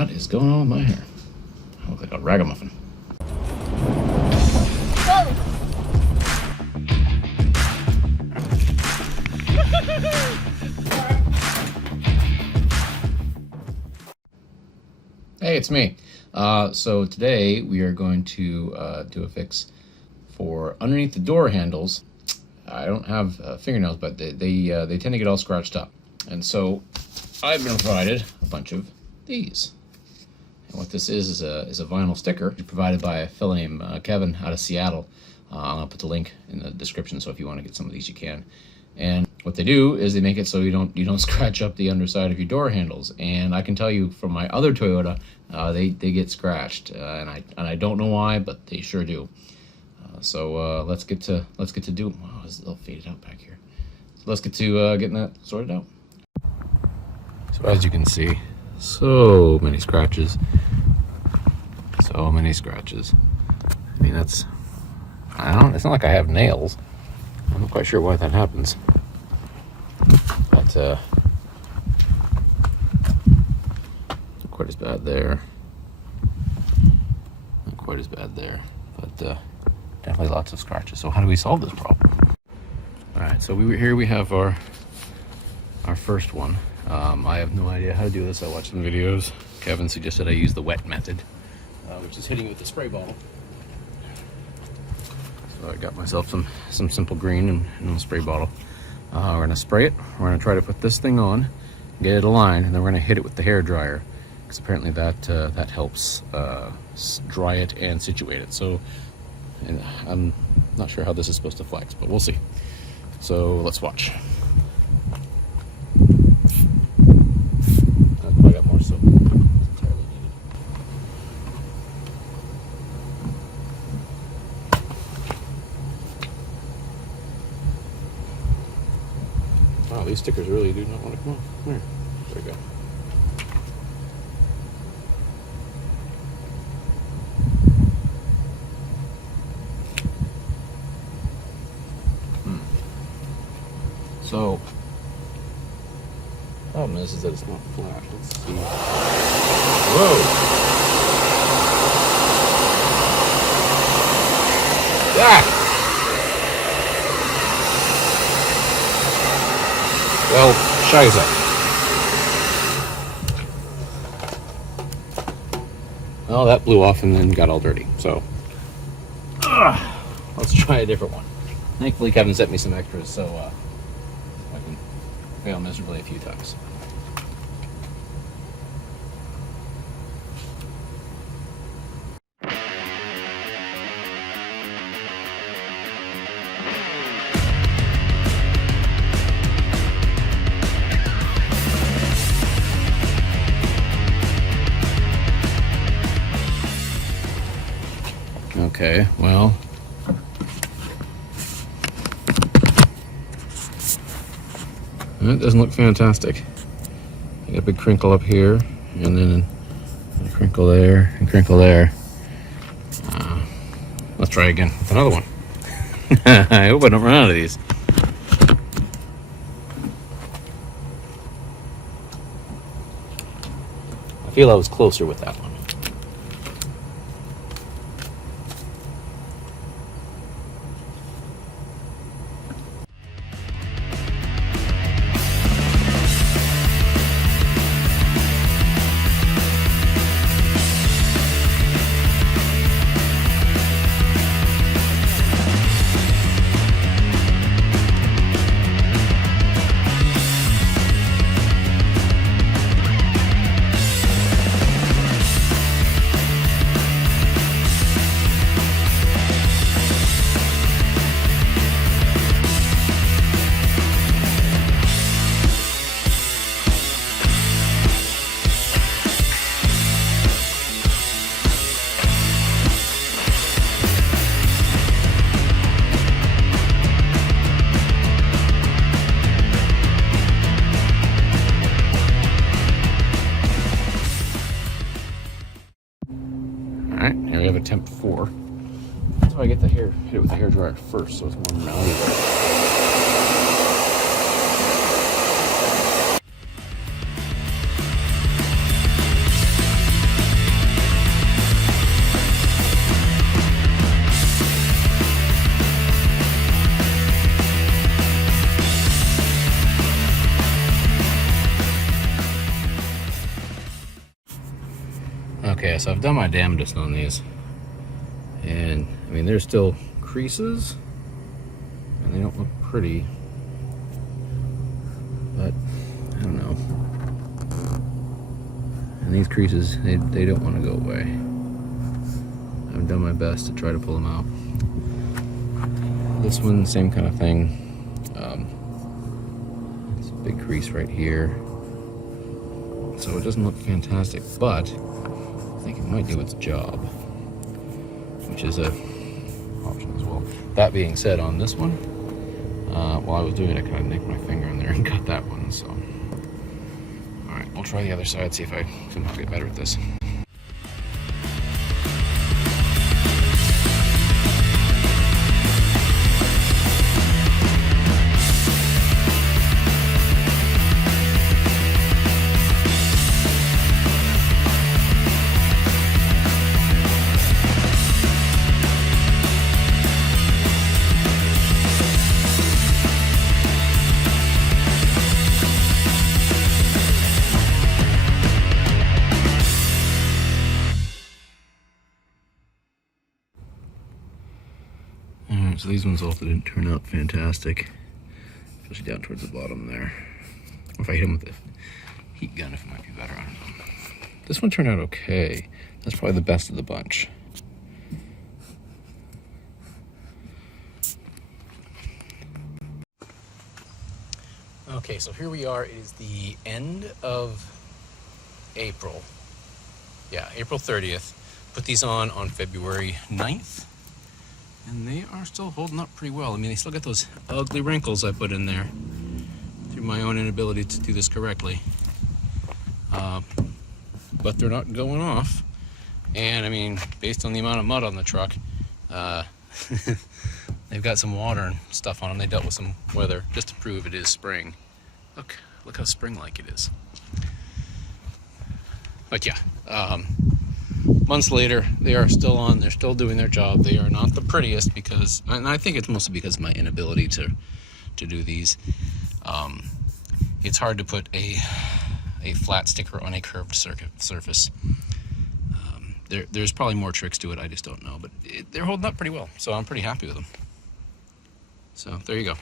What is going on with my hair? I look like a ragamuffin. Whoa! Hey, it's me. So today we are going to do a fix for underneath the door handles. I don't have fingernails, but they tend to get all scratched up. And so I've been provided a bunch of these. And what this is a vinyl sticker provided by a fellow named Kevin out of Seattle. I'll put the link in the description, so if you want to get some of these, you can. And what they do is they make it so you don't scratch up the underside of your door handles. And I can tell you from my other Toyota, they get scratched, and I don't know why, but they sure do. So let's get to do. Oh, it's a little faded out back here. So let's get to getting that sorted out. So as you can see, so many scratches. So many scratches. I mean, it's not like I have nails. I'm not quite sure why that happens. But not quite as bad there. Not quite as bad there. But definitely lots of scratches. So how do we solve this problem? Alright, so we have our first one. I have no idea how to do this. I watched some videos. Kevin suggested I use the wet method, which is hitting with the spray bottle. So I got myself some simple green and a spray bottle. We're gonna spray it. We're gonna try to put this thing on, get it aligned, and then we're gonna hit it with the hair dryer, because apparently that helps dry it and situate it. So, and I'm not sure how this is supposed to flex, but we'll see. So let's watch. I've probably got more soap. It's entirely needed. Wow, these stickers really do not want to come off. There we go. So, problem is that it's not flat. Let's see. Whoa! Ah! Well, shiza. Well, that blew off and then got all dirty. So, let's try a different one. Thankfully, Kevin sent me some extras, so I can fail miserably a few times. Okay, well, that doesn't look fantastic. I got a big crinkle up here, and then a crinkle there, and crinkle there. Let's try again with another one. I hope I don't run out of these. I feel I was closer with that one. Alright, here we have a temp 4. So I get the hair, hit it with the hair dryer first, so it's more malleable. Okay, so I've done my damnedest on these, and I mean there's still creases and they don't look pretty, but I don't know. And these creases, they don't want to go away. I've done my best to try to pull them out. This one, same kind of thing. It's a big crease right here, so it doesn't look fantastic, but I think it might do its job, which is a option as well. That being said, on this one, while I was doing it, I kind of nicked my finger in there and cut that one. So, all right, we'll try the other side, see if I somehow get better at this. So these ones also didn't turn out fantastic, especially down towards the bottom there. Or if I hit them with a heat gun, if it might be better, I don't know. This one turned out okay. That's probably the best of the bunch. Okay, so here we are. It is the end of April. Yeah, April 30th. Put these on February 9th. And they are still holding up pretty well. I mean, they still got those ugly wrinkles I put in there through my own inability to do this correctly. But they're not going off. And I mean, based on the amount of mud on the truck, they've got some water and stuff on them. They dealt with some weather just to prove it is spring. Look how spring-like it is. But yeah, months later, they are still on. They're still doing their job. They are not the prettiest because, and I think it's mostly because of my inability to do these. It's hard to put a flat sticker on a curved surface. There's probably more tricks to it. I just don't know, but they're holding up pretty well. So I'm pretty happy with them. So there you go.